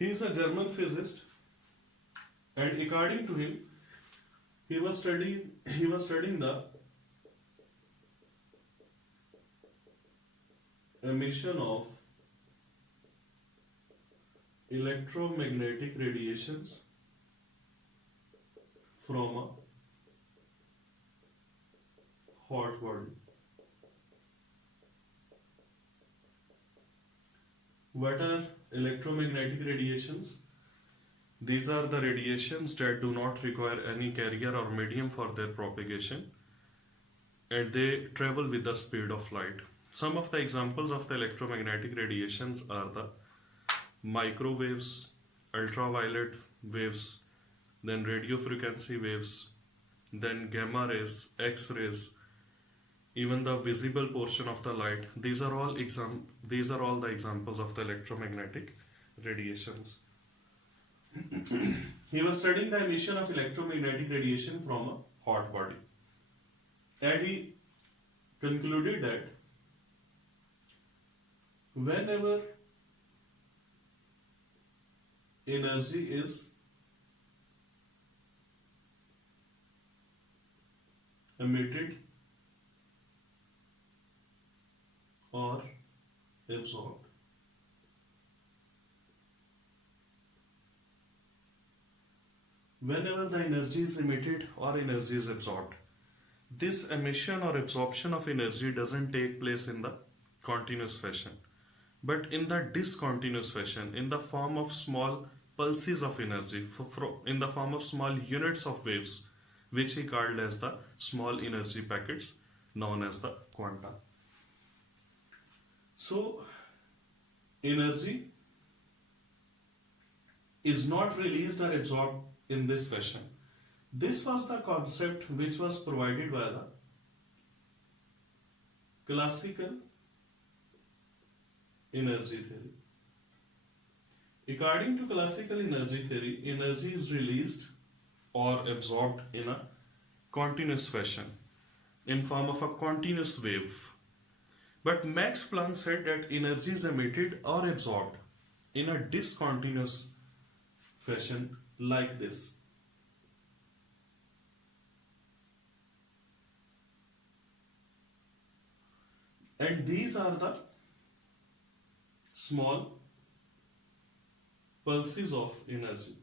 He is a German physicist, and according to him, he was studying the emission of electromagnetic radiations from a hot body. What are electromagnetic radiations? These are the radiations that do not require any carrier or medium for their propagation, and they travel with the speed of light. Some of the examples of the electromagnetic radiations are the microwaves, ultraviolet waves, then radio frequency waves, then gamma rays, X rays, even the visible portion of the light. These are all the examples of the electromagnetic radiations. He was studying the emission of electromagnetic radiation from a hot body, and he concluded that whenever energy is emitted or absorbed, whenever the energy is emitted or energy is absorbed, this emission or absorption of energy doesn't take place in the continuous fashion, but in the discontinuous fashion, in the form of small pulses of energy, in the form of small units of waves, which he called as the small energy packets, known as the quanta. So, energy is not released or absorbed in this fashion. This was the concept which was provided by the classical energy theory. According to classical energy theory, energy is released or absorbed in a continuous fashion, in form of a continuous wave. But Max Planck said that energy is emitted or absorbed in a discontinuous fashion like this. And these are the small pulses of energy.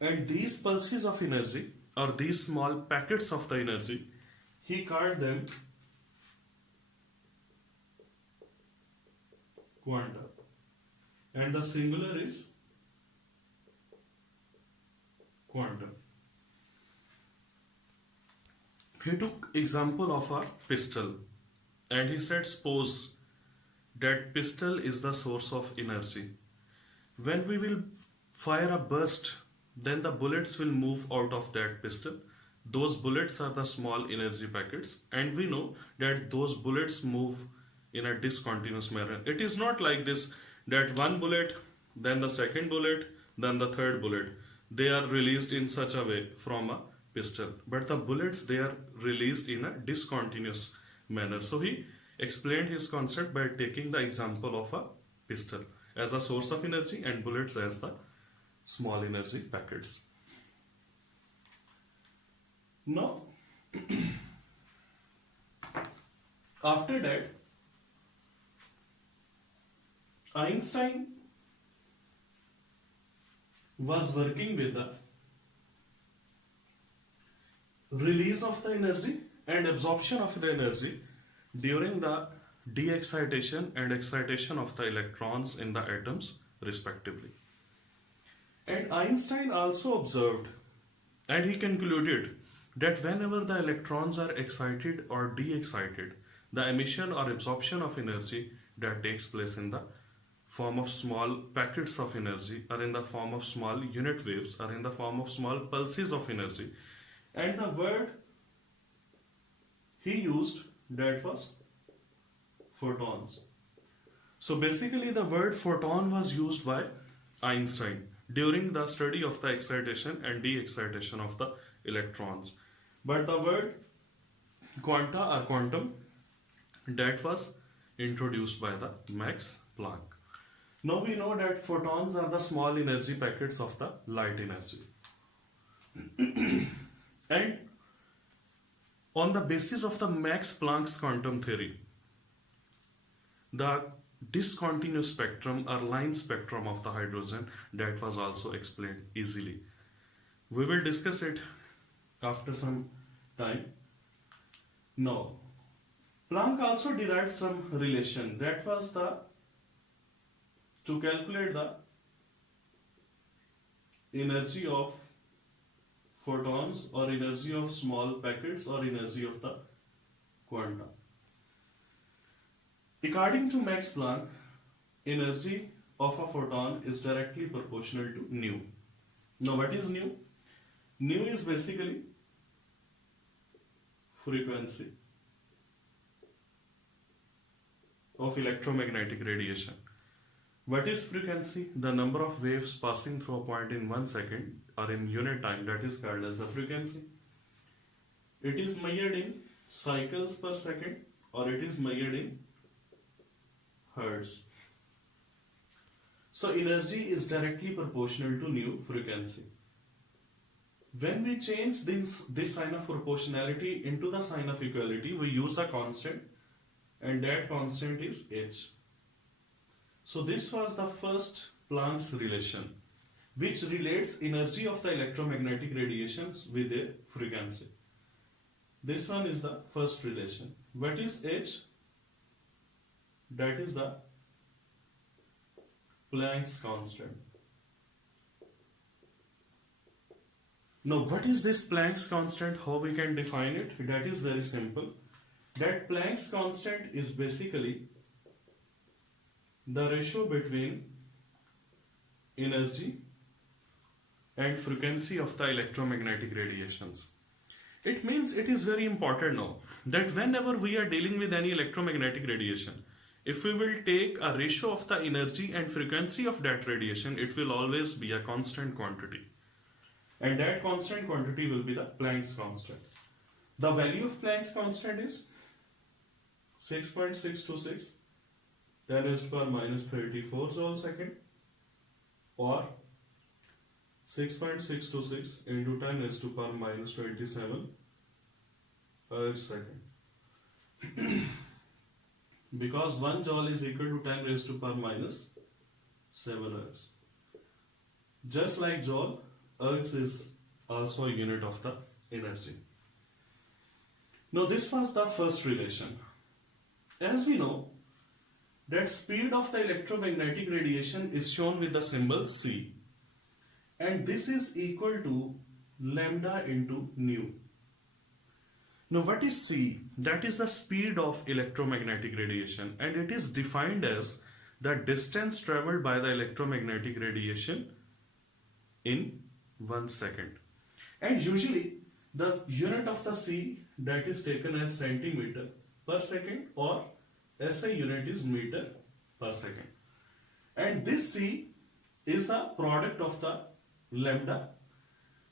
And these pulses of energy, or these small packets of the energy, he called them quanta. And the singular is quantum. He took example of a pistol, and he said, suppose that pistol is the source of energy. When we will fire a burst, then the bullets will move out of that pistol. Those bullets are the small energy packets, and we know that those bullets move in a discontinuous manner. It is not like this, that one bullet, then the second bullet, then the third bullet. They are released in such a way from a pistol. But the bullets, they are released in a discontinuous manner. So he explained his concept by taking the example of a pistol as a source of energy and bullets as the small energy packets. Now, after that, Einstein was working with the release of the energy and absorption of the energy during the de-excitation and excitation of the electrons in the atoms respectively. And Einstein also observed, and he concluded, that whenever the electrons are excited or de-excited, the emission or absorption of energy that takes place in the form of small packets of energy, or in the form of small unit waves, or in the form of small pulses of energy. And the word he used, that was photons. So basically the word photon was used by Einstein during the study of the excitation and de-excitation of the electrons. But the word quanta or quantum, that was introduced by the Max Planck. Now we know that photons are the small energy packets of the light energy. And on the basis of the Max Planck's quantum theory, the discontinuous spectrum or line spectrum of the hydrogen, that was also explained easily. We will discuss it after some time. Now, Planck also derived some relation, that was to calculate the energy of photons or energy of small packets or energy of the quanta. According to Max Planck, energy of a photon is directly proportional to nu. Now what is nu? Nu is basically frequency of electromagnetic radiation. What is frequency? The number of waves passing through a point in 1 second or in unit time, that is called as the frequency. It is measured in cycles per second or it is measured in hertz. So energy is directly proportional to nu, frequency. When we change this sign of proportionality into the sign of equality, we use a constant, and that constant is h. So this was the first Planck's relation, which relates energy of the electromagnetic radiations with their frequency. This one is the first relation. What is h? That is the Planck's constant. Now what is this Planck's constant? How we can define it? That is very simple. That Planck's constant is basically the ratio between energy and frequency of the electromagnetic radiations. It means it is very important now that whenever we are dealing with any electromagnetic radiation, if we will take a ratio of the energy and frequency of that radiation, it will always be a constant quantity. And that constant quantity will be the Planck's constant. The value of Planck's constant is 6.626 10 raised to power minus 34 joule second, or 6.626 into 10 raised to power minus 27 erg second. Because 1 joule is equal to 10 raised to power minus 7 ergs. Just like joule, ergs is also a unit of the energy. Now this was the first relation. As we know, that speed of the electromagnetic radiation is shown with the symbol c, and this is equal to lambda into nu. Now what is c? That is the speed of electromagnetic radiation, and it is defined as the distance traveled by the electromagnetic radiation in 1 second. And usually the unit of the c, that is taken as centimeter per second, or SI unit is meter per second. And this c is a product of the lambda.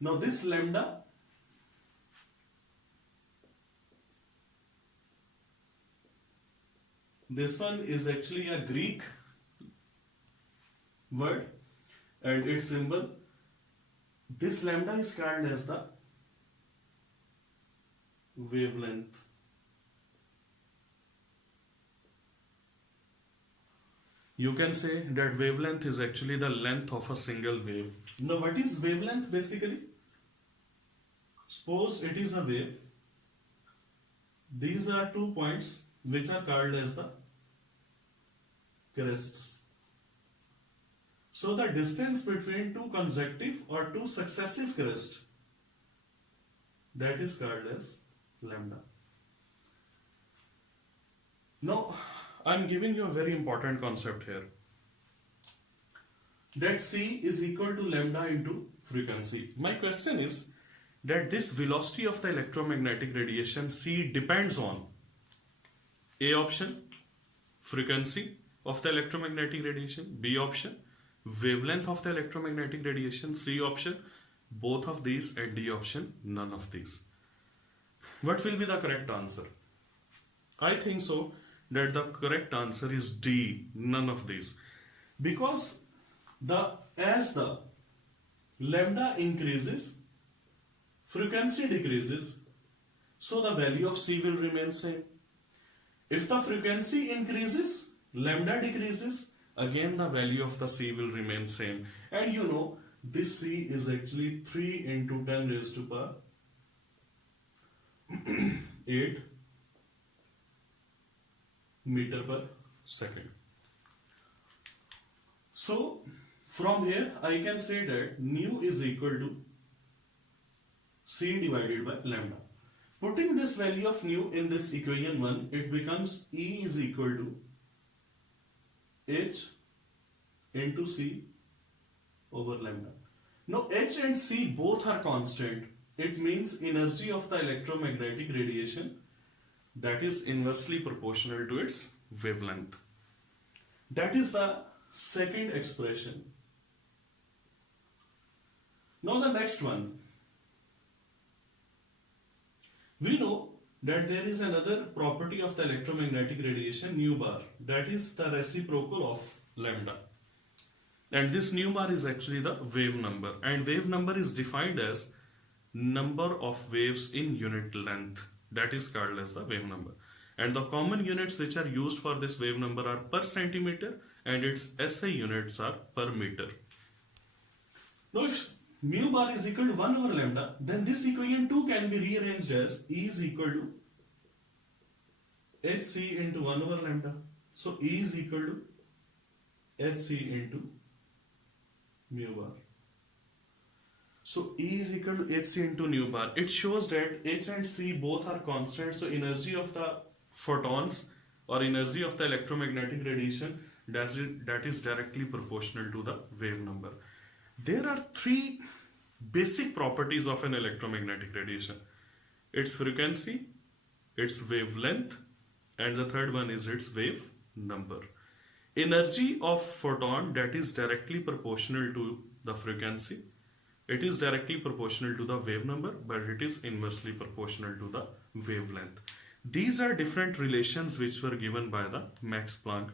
Now this lambda this one is actually a Greek word, and its symbol, this lambda is called as the wavelength. You can say that wavelength is actually the length of a single wave. Now what is wavelength basically? Suppose it is a wave. These are 2 points which are called as the crests. So the distance between 2 consecutive or 2 successive crests, that is called as lambda. Now I am giving you a very important concept here. That c is equal to lambda into frequency. My question is that this velocity of the electromagnetic radiation c depends on A option, frequency of the electromagnetic radiation; B option, wavelength of the electromagnetic radiation; C option, both of these; and D option, none of these. What will be the correct answer? I think so that the correct answer is D, none of these. Because as the lambda increases, frequency decreases, so the value of C will remain same. If the frequency increases, lambda decreases, again the value of the C will remain same. And you know, this C is actually 3 into 10 raised to power 8 meter per second. So from here I can say that nu is equal to C divided by lambda. Putting this value of nu in this equation 1, it becomes E is equal to H into C over lambda. Now H and C both are constant. It means energy of the electromagnetic radiation that is inversely proportional to its wavelength. That is the second expression. Now the next one. We know that there is another property of the electromagnetic radiation, nu bar, that is the reciprocal of lambda. And this nu bar is actually the wave number, and wave number is defined as number of waves in unit length, that is called as the wave number. And the common units which are used for this wave number are per centimeter, and its SI units are per meter. Now if mu bar is equal to 1 over lambda, then this equation 2 can be rearranged as E is equal to Hc into 1 over lambda. So E is equal to Hc into mu bar. So E is equal to Hc into nu bar. It shows that H and C both are constant, so energy of the photons or energy of the electromagnetic radiation that is directly proportional to the wave number. There are three basic properties of an electromagnetic radiation: its frequency, its wavelength, and the third one is its wave number. Energy of photon, that is directly proportional to the frequency. It is directly proportional to the wave number, but it is inversely proportional to the wavelength. These are different relations which were given by the Max Planck.